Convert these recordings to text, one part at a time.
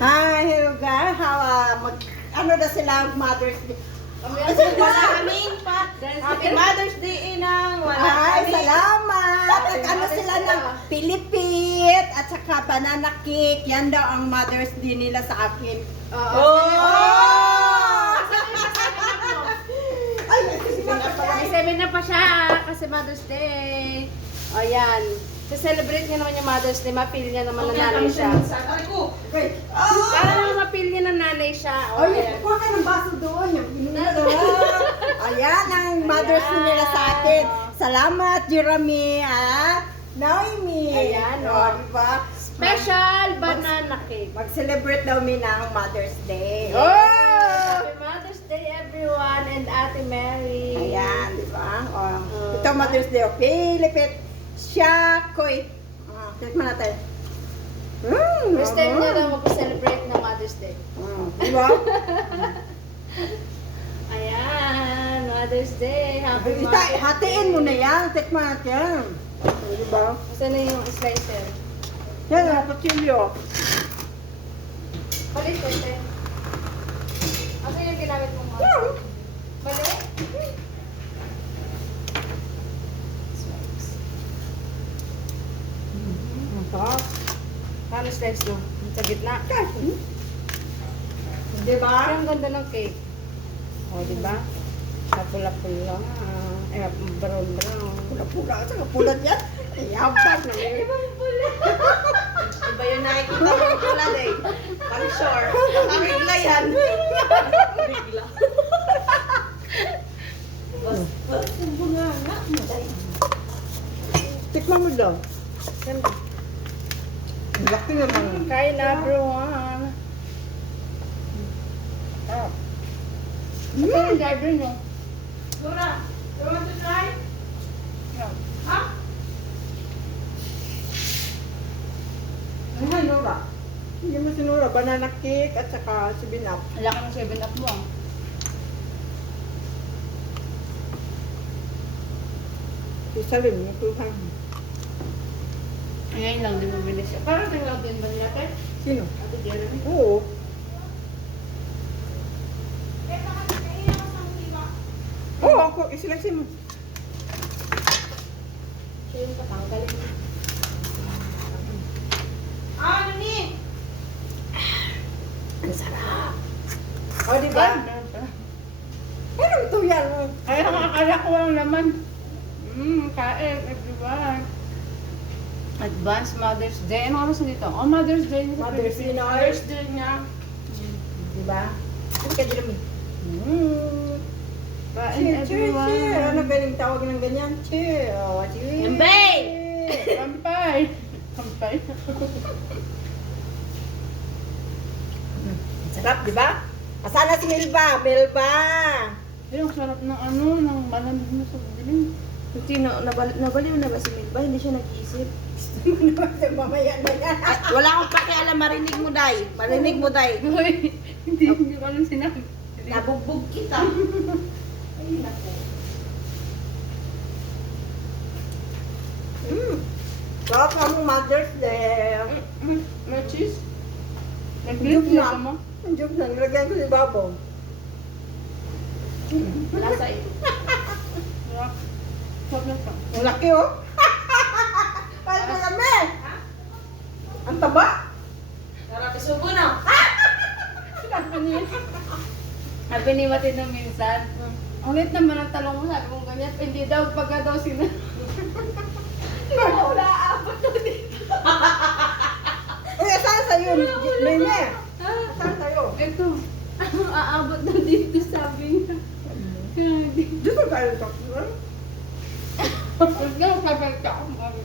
Hi, hello guys. Ano na sila Mother's Day? Wala kaming pa. Happy Mother's Day inang. Wala Ay, kami. salamat. At ano sila ng Pilipit at saka banana cake. Yan daw ang Mother's Day nila sa akin. Oh! Ay, May 7 na pa siya kasi Mother's Day. O yan. Sa-celebrate niya naman yung Mother's Day. Mapil niya naman na nanay siya. okay. Para naman mapil niya na nanay siya. O Oh, yan. kuha ka ng baso doon. Yung ayan ang Mother's Day nila sa atin. Salamat, Jeremy. Naomi. Ayan, oh, diba? Special banana cake. Mag-celebrate daw mi ng Mother's Day. Happy Mother's Day everyone and Ate Mary. Ayan, di ba? Ito Mother's Day. Pilipit. Siya, koy. Tikman natin. First time niya lang mag-celebrate ng Mother's Day. Di ba? Ayan, Mother's Day. Happy Mother's Day. Hatiin mo na yan. Tikman natin. Di ba? Saan na yung slicer? Yan, ang kutsilyo. Balik ko, te. Asa yung ginamit mong mga? Balik? Paano slice mo? Sa gitna. Di ba? Ang ganda ng cake. O, di ba? Sa pula-pula. Brown-brown. Pula-pula. Saka pulat yan. Yabang na eh. Iba yung nakikita mong tulad eh. Pang sure. Nakakigla yan. Bigla. Tikman mo daw. Ang laki naman. Kain na, everyone. Ito yung driver nyo. Laura, you want to try? Yeah. Ha? Ay, Nora. Hindi mo sinura. Banana cake at saka 7-up. Laki ng 7-up mo ah. Isalim mo ito. Ngayon lang din mabili siya. Parang tinglaw din ba nila, te? Sino? Ate Jeremy? Oo. Oo, ako. Isilagsin mo. Siya yung patanggalin. Ano ni? Ang sarap. O, di ba? Ano ito yan? Kaya akala ko lang naman. Kain, everyone. Advance Mother's Day. Ano oras na dito? Oh, Mother's Day. Mother's Day na. Mother's Day niya. Di ba? Ano ka dito? Kain, Cheer, cheer, everyone. cheer. Ano galing tawag ng ganyan? Cheer. Oh, cheer. Kampay! Kampay! Kampay. Sarap, di ba? Asan na si Milba? Milba! Yung sarap ng ano, ng malamig na sa biling. Hindi, nabaliw na ba si Milba? Hindi siya nag-iisip. Mamaya na yan. Wala akong pakialam, marinig mo, Day. Marinig mo, Day. Uy, hindi ko alam sinabi. Nabugbog kita. Ay, naku. Sarap ang Mother's Day. May cheese? Joke Nag-grip na. na mo? Ang joke na, nilagyan ko si Babo. Lasa ito. Sarap na pa. Ang laki oh. Paano mo kami? Ang taba. Sarap, isubo na. Sabi ni Mati nung minsan, ang lit naman ang talong mo, sabi mo ganyan, hindi daw pagka daw sila. Wala, abot na dito. Uy, saan sa'yo? Nene. Saan sa'yo? Ito, aabot na dito, sabi niya. Kaya Dito tayo sa Huwag na, kapag ako, mami.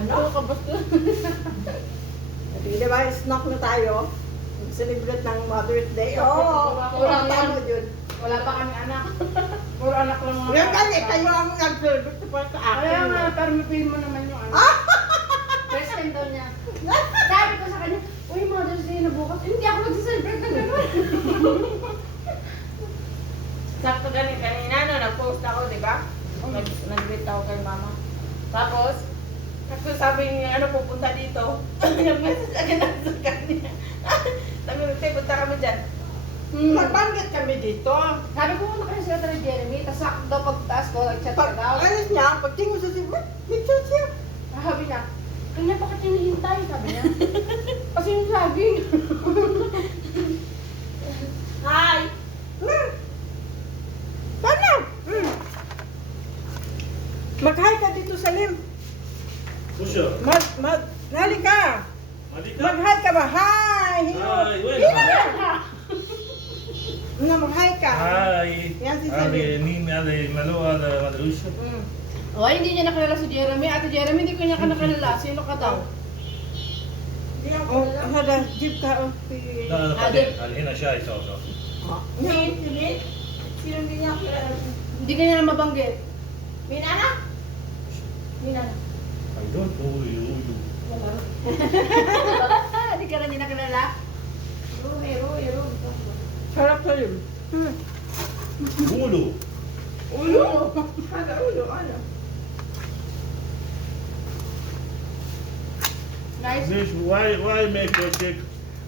Ano ka basta? Di ba, snack na tayo. Celebrate ng Mother's Day. Oo, Wala tama yan. yun. Wala pa kami anak. Puro anak lang mga Ngayon kasi, kayo ang nag-celebrate para sa akin. Kaya nga, pero mapil mo naman yung ano. First time daw niya. Sabi ko sa kanya, uy, Mother's Day na bukas. Hindi ako mag-celebrate na gano'n. Sakto kanina, no, nag-post ako, di ba? Nag-greet ako kay mama. Tapos, sabi niya, ano, pupunta dito. Nag-message agad Magbanggit kami dito. Sabi ko muna kayo sila ni Jeremy, tapos sakto daw pagtaas ko, nag-chat ka Pag daw. alis niya, pagtingin sa siya, picture siya. Sabi niya, kanya pa kasi hinihintay, sabi niya. Kasi yung saging. Hi! Paano? Mag-hi ka dito sa Lim. Pusha. Nali ka. Malika. Mag-hi ka ba? Hi! Hi, wait. Mag-hi ka. Hi. Yan si Ali, Salim. Nini, Ali, Malo, Ali, Madrusha. O, hindi niya nakilala si Jeremy. Ate Jeremy, hindi ko niya nakilala. Sino ka daw? Oh, hada, jeep ka. Oh. لا بعدين هنا شاي سوا سوا. Sige. Sino hindi niya kilala? Hindi ka niya na mabanggit. Minana? Minana. I don't know you. Hindi ka na niya nakilala. Ruhe. Sarap sa Lim. Ulo. Ulo? Kada ulo, ano? Nice. This why make your cake?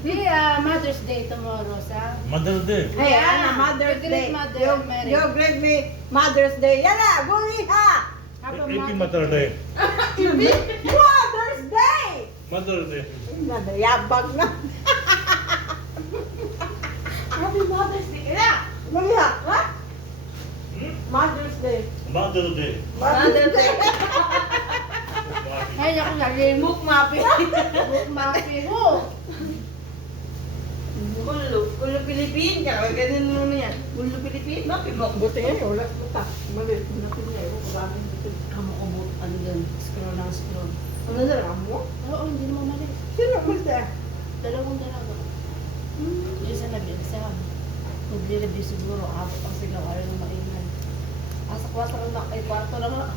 Di, Mother's Day tomorrow, sa? Mother Day. Hey, Yeah. Mother's Great Day. Mother, Mary. You great me Mother's Day. Yala, buliha! Happy Mother Day. Mother's Day! Mother Day. Nadayabag na. Happy Mother's Day ka na! Buliha, ha? Hmm? Mother's Day. Mother Day. Mother's Day. Ay, ako lagi. Book mapping. Maki mo. Kulo Pilipin. Kaya ganun mo yan. Kulo Pilipin. Mapibok. Buti nga, wala mata. Mali, napinay ko. Maraming buti. Kamu ko mo, ano dyan, scroll ng scroll. Ano na lang mo? Oo, hindi mo mali. Sino buti? Dalawang dalawa. Yung isa nag-exam. Nagre-review siguro, abot ang sigaw, ayaw na maingay. Asa kwarto lang na, ay kwarto lang na.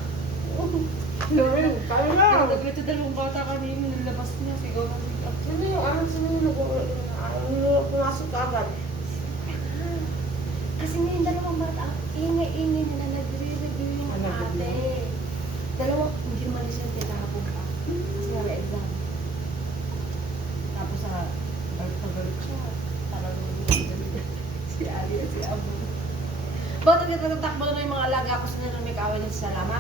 Lorin, kaya na. Nag-review dalawang bata kanina, nilabas niya, sigaw na sigaw. Sino yung anak? Sino yung pumasok ka agad? Kasi ngayon dalawang bata, ingay-ingay na nagre-review yung Ano, ate. Dalawa, hindi malis yung tinapon pa. Kasi nga may exam. Tapos pag-balik siya, talagang si Ali at si Abu. Ba't nagtatakbo na yung mga alaga ko sa may kaaway na sa Salama?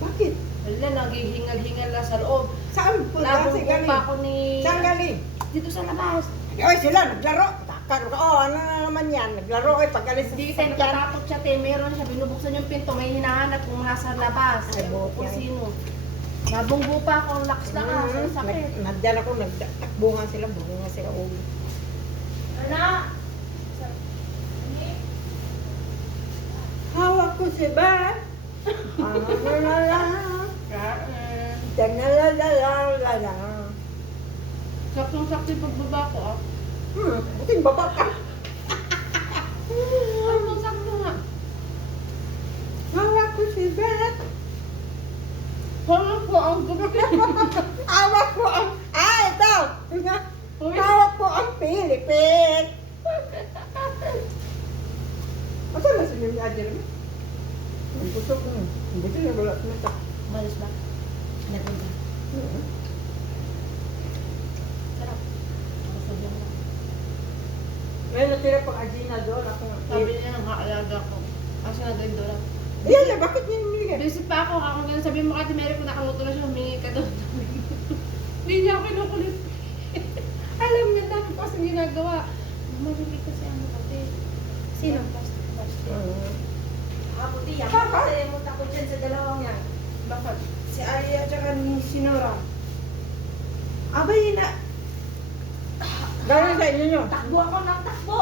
Bakit? Wala, naghihingal-hingal na sa loob. Saan po na si Nabungkot galing? pa ako ni... Saan galing? Dito sa labas. Ay, sila, naglaro. Takar ko. Oh, ano na naman yan? Naglaro ay pag-alis sa Hindi tayo sasakyan. natatakot siya, te. Meron siya, binubuksan yung pinto, may hinahanap kung nasa labas. Ay, buhok Kung yan. sino. Nabunggo pa ako, lakas na ka, sa sakit. Nagdala ko, nagtakbungan sila, bunga sila ulo. Anak! Hawak ko si Bat. Kain. Tanalalalala. Saktong-sakto yung pagbaba ko, ah. Buting baba ka. Saktong-sakto nga. Hawak ko si Bet. Hawak ko ang gabi. Hawak ko ang... ito! Uy. Hawak ko ang Pilipin. Masa na si Mimi Adjer mo? Ang putok mo. Buti na wala na. Malis ba? Napunta. Sarap. Ako sobrang lang. May natira pang Agina doon. Ako Sabi niya ng haalaga ko. Kasi na doon doon. Yan na, bakit niya niligan? Busy pa ako ganun. Sabi mo Ate Mary kung nakaluto na siya, humingi ka doon. Hindi niya ako kinukulit. Alam niya dami ko kasing ginagawa. Maligid kasi ano kasi. Sino? Plastic. Ako tiyak. Papa? Kasi mo takot dyan sa dalawang yan. Bakit? Si Alia at saka ni Sinora. Abay na. Gano'n sa inyo nyo? Takbo ako ng takbo.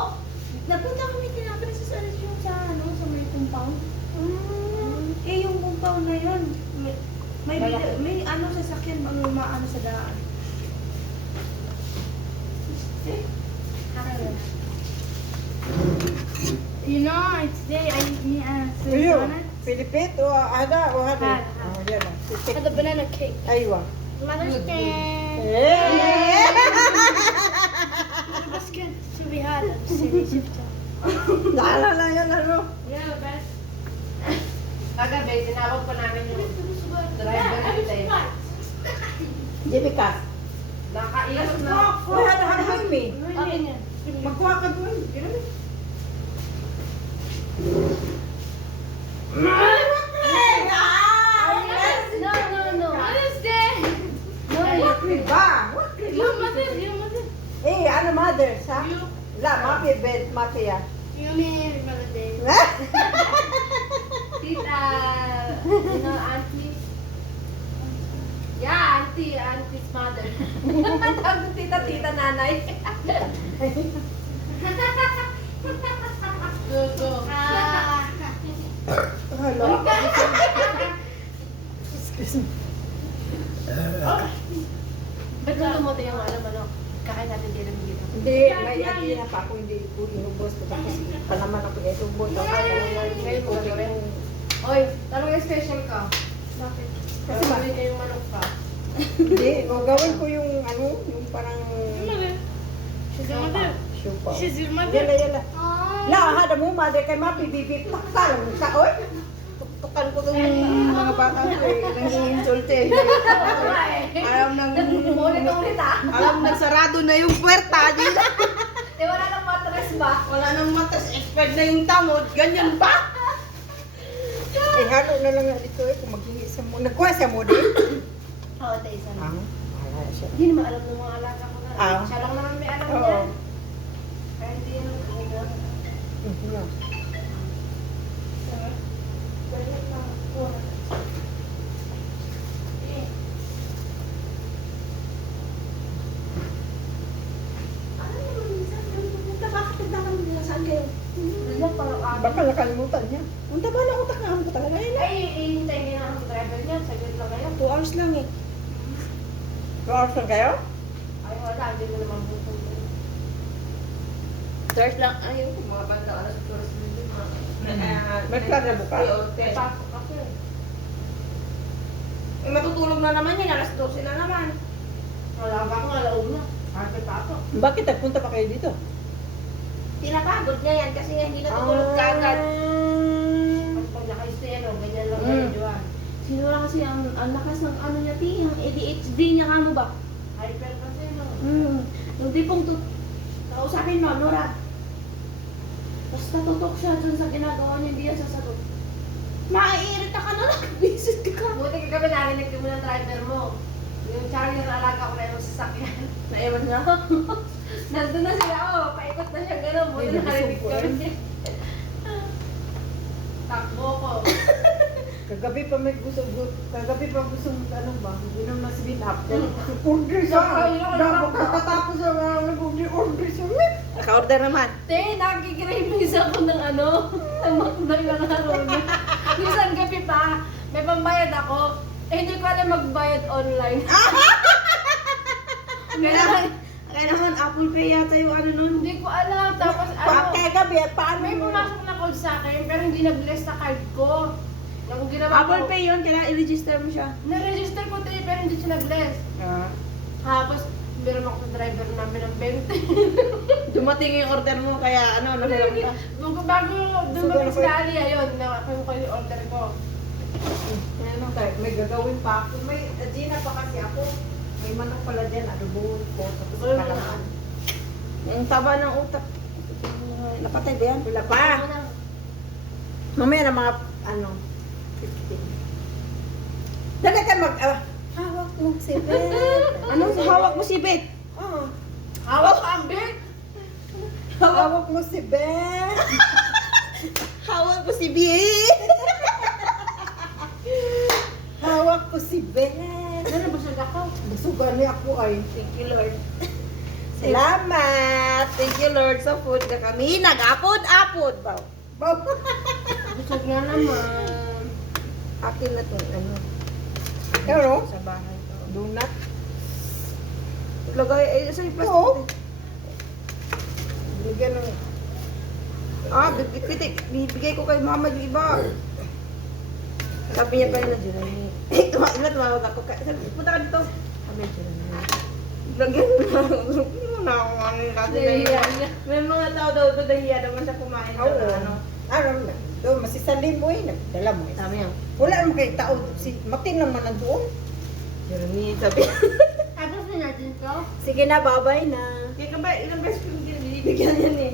Napunta kami kinapres sa yung sa ano, sa may compound. Eh yung compound na yun, may ano sa sakyan, maano sa daan. You know, it's today I eat Ayo, donuts. Pilipit o ada o hada? Hada. Oh, yan na. I had the banana cake. Aywa. Mother's Day. Eh! It was good. So we had a city shift. Naalala yan ano? Yeah, best. Kagabi, tinawag pa namin yung driver natin. Jimmy Cass. Nakailas na. Oh, hada hada me. Akin yan. Magkuha ka doon. No. Wednesday. Ba? Yung mother. Eh, ano mother, sa? You. La, mapi, bet, mapi yan. Yung may holiday. Tita, auntie. Yeah, auntie's mother. Tawag ng tita, nanay. Go. Hello? Ba't lumuto yung ano, kakain natin din ng dito? Hindi, may adina pa ako, hindi ko inubos ko. Tapos pa naman ako itubos. Ngayon mo gagawin. Oy, talagang special ka. Bakit? Kasi gawin niya yung manok ka. Hindi, gagawin ko yung ano, yung parang She's your mother. syupa. She's your mother. Yala. La, hada mo, mother, kay mapi, bibip, taktal mo ka, oy. Tuktukan ko itong mga bata ko eh. Nangiinsulte. Alam nang... Ulit ah. Alam nang sarado na yung puwerta. Eh, wala nang matras ba? Wala nang matas, expired na yung tamod. Ganyan ba? Eh, halo na lang nga dito eh. Kung maghingi sa mo. Nagkuha siya mo din. Oo, tayo isa na. Wala siya. Hindi naman alam ng mga alaga ko na. Siya lang naman may alam Oo. niyan. Kaya hindi yun ang Baka nakalimutan niya. Unta ba na utak na ako talaga yun? Ay, ihintayin niya ang driver niya. Saglit lang kayo. 2 hours lang eh. 2 hours lang kayo? Ay, wala. Hindi mo naman butong. Start lang, ayun, mga banda, alas 2 oras na din. May plan na bukas. May pasok kasi. Eh, matutulog na naman yan, alas 12 na naman. Wala ba akong alaog na. May pasok. Bakit nagpunta pa kayo dito? Pinapagod niya yan kasi nga hindi natutulog kagad. Pag naka-stay ano, ganyan lang kayo, Joan. Sinura kasi ang lakas ng ano niya, ang ADHD niya kamo ba? Hyper kasi, no? Yung tipong kausapin mo, Nora. Tapos natutok siya dun sa ginagawa niya, hindi yan sasagot. Maiirita ka na lang, visit ka. Buti kagabi narinig mo ng driver mo. Yung Charlie na alaga ko na yung sasakyan. Naiwan niya. Nandun na sila, paikot na siya gano'n. Buti Ay, narinig nabusog ko kami. Takbo ko. Kagabi pa may gusto, kagabi pa gusto ano ba? Inom na si Binap. Order siya. Dapat kakatapos sa order siya. Naka-order naman. Te, nakikirimiss ako ng ng makdang ng araw na. Minsan gabi pa, may pambayad ako. Eh, hindi ko alam magbayad online. Kailangan Apple Pay yata yung ano nun. Hindi ko alam. Tapos Kaya gabi, paano may mo? pumasok na call sa akin, pero hindi na-bless sa card ko. Yung ginawa Apple ko, Pay yun, kailangan i-register mo siya. na-register ko tayo, pero hindi siya na-bless. Tapos, meron ako sa driver namin ng 20. Dumating yung order mo, kaya ano, nahilang ka. Bago dumating sa Ali, ayun, nakakuha ko yung order ko. Ano tayo, may gagawin pa ako. May Gina pa kasi ako. May manok pala dyan, adobohon ko. Tapos kalaman. Yung taba ng utak. Napatay ba yan? Wala pa. Mamaya na mga, 15. Dali ka hawak mo si Ben. Anong hawak mo si Bet? Hawak ang big! Hawak mo si Ben. Hawak mo si Bet! Hawak ko si Ben. Ano ba siya ako? Busugan niya ako ay. Thank you, Lord. Salamat! Thank you, Lord, sa food na kami. Nag-apod-apod ba? Busog nga naman. Akin na to, ano? Pero, Sa bahay ko. donut. Lagay, sa plastic. Oo. Bigyan ng... Bibigay ko kay mama yung iba. Sabi niya pa rin na Jeremy. Tumawag ako. Sabi, punta ka dito. Sabi, Jeremy. Lagyan mo na. Muna ako ano yung kasi Nahiya nahiya. niya. May mga tao daw doon nahiya naman siya kumain. Oo. Ano. Ano na? Doon, masisalim mo eh. Nagdala mo eh. Sabi niya, Wala naman kayo tao. Si Martin naman nandoon. Jeremy, sabi. Tapos na natin to? Sige na, bye-bye na. Kaya ka ba, ilang beses ko binibigyan yan eh.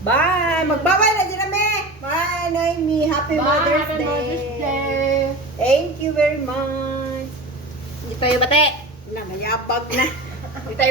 Bye! Magbabay na, Jeremy! Bye! Noemi. Happy Bye, Mother's Happy Day. Mother's Day. Thank you very much. Hindi tayo bate. Na, mayabag na. Hindi tayo